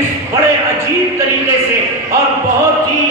اس بڑے عجیب طریقے سے اور بہت ہی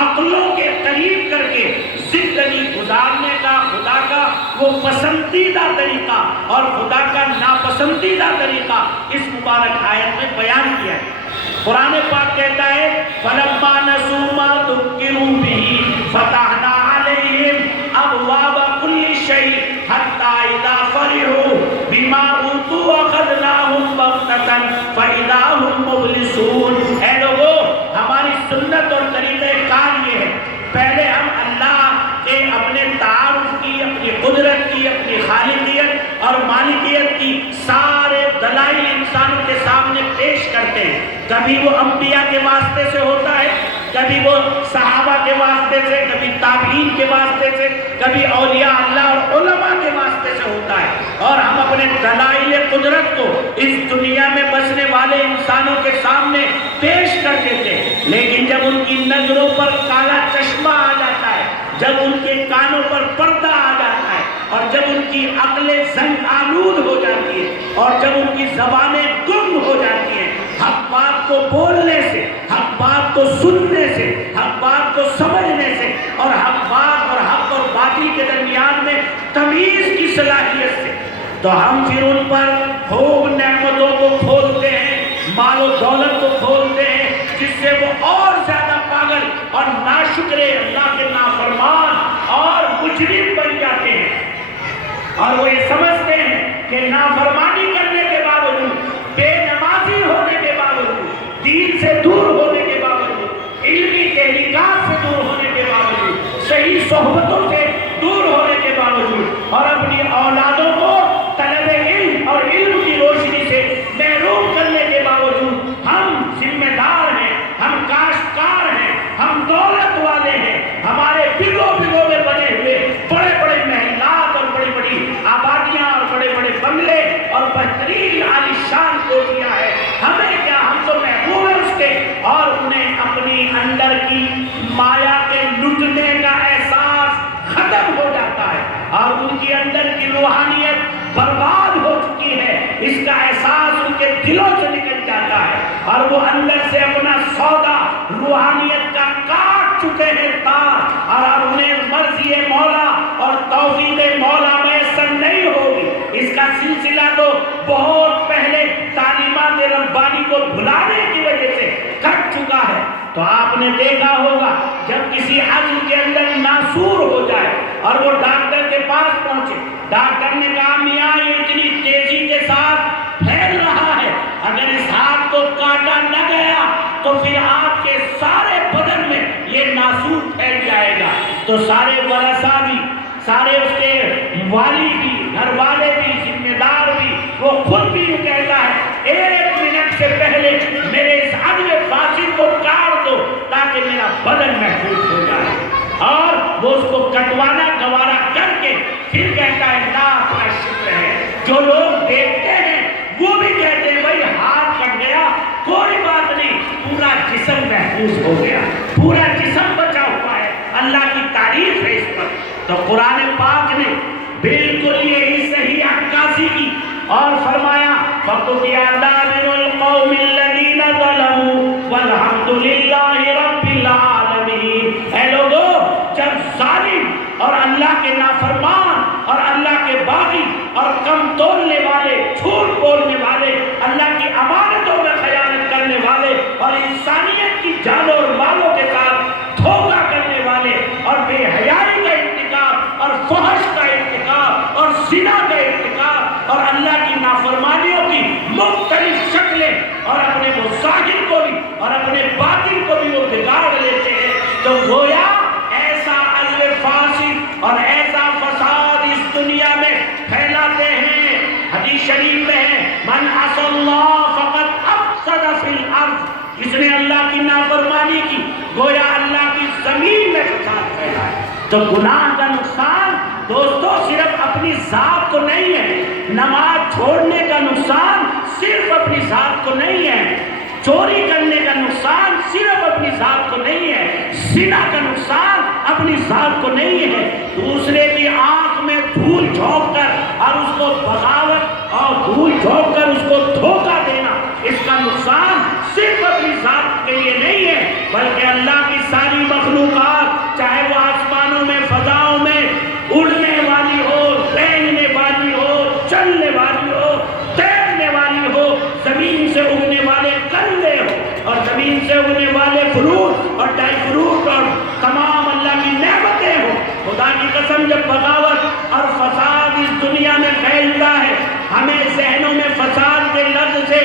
عقلوں کے قریب کر کے زندگی گزارنے کا خدا کا وہ پسندیدہ طریقہ اور خدا کا ناپسندیدہ طریقہ اس مبارک آیت میں بیان کیا ہے۔ قرآن پاک کہتا ہے فَلَمَّا نَسُوا مَا ذُكِّرُوا بِهِ فَتَحْنَا عَلَيْهِمْ أَبْوَابَ كُلِّ شَيْءٍ حَتَّى إِذَا فَرِحُوا بِمَا أُوتُوا أَخَذْنَاهُمْ بَغْتَةً فَإِذَا هُمْ مُبْلِسُونَ۔ اے لوگو، ہماری سنت اور طریقہ کار یہ ہے، پہلے ہم اللہ کے اپنے تعارف کی، اپنی قدرت کی، اپنی خالقیت اور مالکیت کی سارے دلائل انسانوں کے سامنے پیش کرتے ہیں۔ کبھی وہ انبیاء کے واسطے سے ہوتا ہے، کبھی وہ صحابہ کے واسطے سے، کبھی تابعین کے واسطے سے، کبھی اولیاء اللہ اور علماء کے واسطے سے ہوتا ہے، اور ہم اپنے دلائل قدرت کو اس دنیا میں بسنے والے انسانوں کے سامنے پیش کر دیتے ہیں۔ لیکن جب ان کی نظروں پر کالا چشمہ آ جاتا ہے، جب ان کے کانوں پر پردہ آ جاتا ہے، اور جب ان کی عقلیں زنگ آلود ہو جاتی ہیں، اور جب ان کی زبانیں گم ہو جاتی ہیں، حق بات کو بولنے سے، حق بات کو سننے سے، حق بات کو سمجھنے سے، اور حق بات اور حق اور باطل کے درمیان میں تمیز کی صلاحیت سے، تو ہم پھر ان پر خوب نعمتوں کو کھولتے ہیں، مال و دولت کو کھولتے ہیں، جس سے وہ اور زیادہ پاگل اور ناشکرے، اللہ کے نافرمان اور مجرم بن جاتے ہیں، اور وہ یہ سمجھتے ہیں کہ نافرمانی کرنے کے باوجود، بے نمازی ہونے کے باوجود، دین سے دور ہونے کے باوجود، علمی تحقیقات سے دور ہونے کے باوجود، صحیح صحبتوں سے دور ہونے کے باوجود، اور اپنی اولادوں کو طلب علم اور علم کی روشنی سے محروم کرنے کے باوجود، ہم ذمہ دار ہیں، ہم کاشتکار ہیں، ہم دولت والے ہیں، ہمارے بگو میں بنے ہوئے بڑے بڑے محلات اور بڑی بڑی آبادیاں اور بڑے بڑے بنگلے اور بہترین عالیشان کوٹھیاں ہیں، ہمیں کیا، ہم تو محبوب ہیں اس کے، اور انہیں اپنی اندر کی مایا کے لٹنے کا احساس ختم ہو جاتا ہے، اور ان کی اندر کی روحانیت برباد ہو چکی ہے، اس کا احساس ان کے دلوں سے نکل جاتا ہے، اور وہ اندر سے اپنا سودا روحانیت کا کاٹ چکے ہیں تار، اور انہیں مرضی مولا اور توفیق مولا میسر نہیں ہوگی۔ اس کا سلسلہ تو بہت پہلے تعلیمات ربانی کو بھلانے کی وجہ سے کٹ چکا ہے۔ تو آپ نے دیکھا ہوگا جب کسی عزم کے اندر ناسور ہو جائے اور وہ ڈاکٹر کے پاس پہنچے، ڈاکٹر نے کہا میاں یہ اتنی تیزی کے ساتھ پھیل رہا ہے، اگر اس ہاتھ کو کاٹا نہ گیا تو پھر آپ کے سارے بدن میں یہ ناسور پھیل جائے گا۔ تو سارے ورثہ بھی، سارے اس کے والی بھی، گھر والے بھی، ذمہ دار بھی، وہ خود بھی یہ کہتا ہے 1 منٹ سے پہلے میرے اس عدل فاسد کو کاٹ دو تاکہ میرا بدن محفوظ ہو جائے، اور وہ اس کو کٹوانا گوارا کر کے پھر کہتا ہے لاکھ کا شکر ہے۔ جو لوگ دیکھتے ہیں وہ بھی کہتے ہیں بھائی ہاتھ کٹ گیا کوئی بات نہیں، پورا جسم محفوظ ہو گیا، پورا جسم بچا ہوا ہے، اللہ کی تعریف ہے اس پر۔ تو قرآن پاک نے بالکل یہی صحیح عکاسی کی اور فرمایا فَقُطِعَ دَابِرُ الْقَوْمِ الَّذِينَ ظَلَمُوا وَالْحَمْدُ لِلَّهِ رَبِّ الْعَالَمِينَ۔ اے لوگو، جب ظالم اور اللہ کے نافرمان اور اللہ کے باغی اور کم تولنے والے، جھوٹ بولنے والے، اللہ کی امانتوں میں خیانت کرنے والے اور انسانیت کی جانوں اور مالوں کے ساتھ دھوکہ کرنے والے اور بے حیائی کا ارتکاب اور فحش کا ارتکاب اور زنا کا ارتکاب اور اللہ کی نافرمانیوں کی مختلف شکلیں اور اپنے وہ ظاہر کو بھی اور اپنے باطن کو بھی وہ بگاڑ لیتے ہیں، تو گویا ایسا عدل فاسد اور ایسا فساد اس دنیا میں پھیلاتے ہیں۔ حدیث شریف میں ہے من عصى اللہ فقد افسد فی الارض، جس نے اللہ کی نافرمانی کی گویا اللہ کی زمین میں فساد پھیلا ہے۔ تو گناہ کا نقصان دوستو صرف اپنی ذات کو نہیں ہے، نماز چھوڑنے کا نقصان صرف اپنی ذات کو نہیں ہے، چوری کرنے کا نقصان صرف اپنی ذات کو نہیں ہے، زنا کا نقصان اپنی ذات کو نہیں ہے، دوسرے کی آنکھ میں دھول جھونک کر اور اس کو بغاوت اور دھول جھونک کر اس کو دھوکہ دینا، اس کا نقصان کے لیے نہیں ہے، بلکہ اللہ کی ساری مخلوقات، چاہے وہ آسمانوں میں، فضاؤں میں اڑنے والی ہو، رینگنے والی ہو، چلنے والی ہو، تیرنے والی ہو، زمین سے اگنے والے کنڈے ہو اور زمین سے اگنے والے فروٹ اور ڈرائی فروٹ اور تمام اللہ کی نعمتیں ہو، خدا کی قسم جب بغاوت اور فساد اس دنیا میں پھیلتا ہے، ہمیں ذہنوں میں فساد کے لفظ سے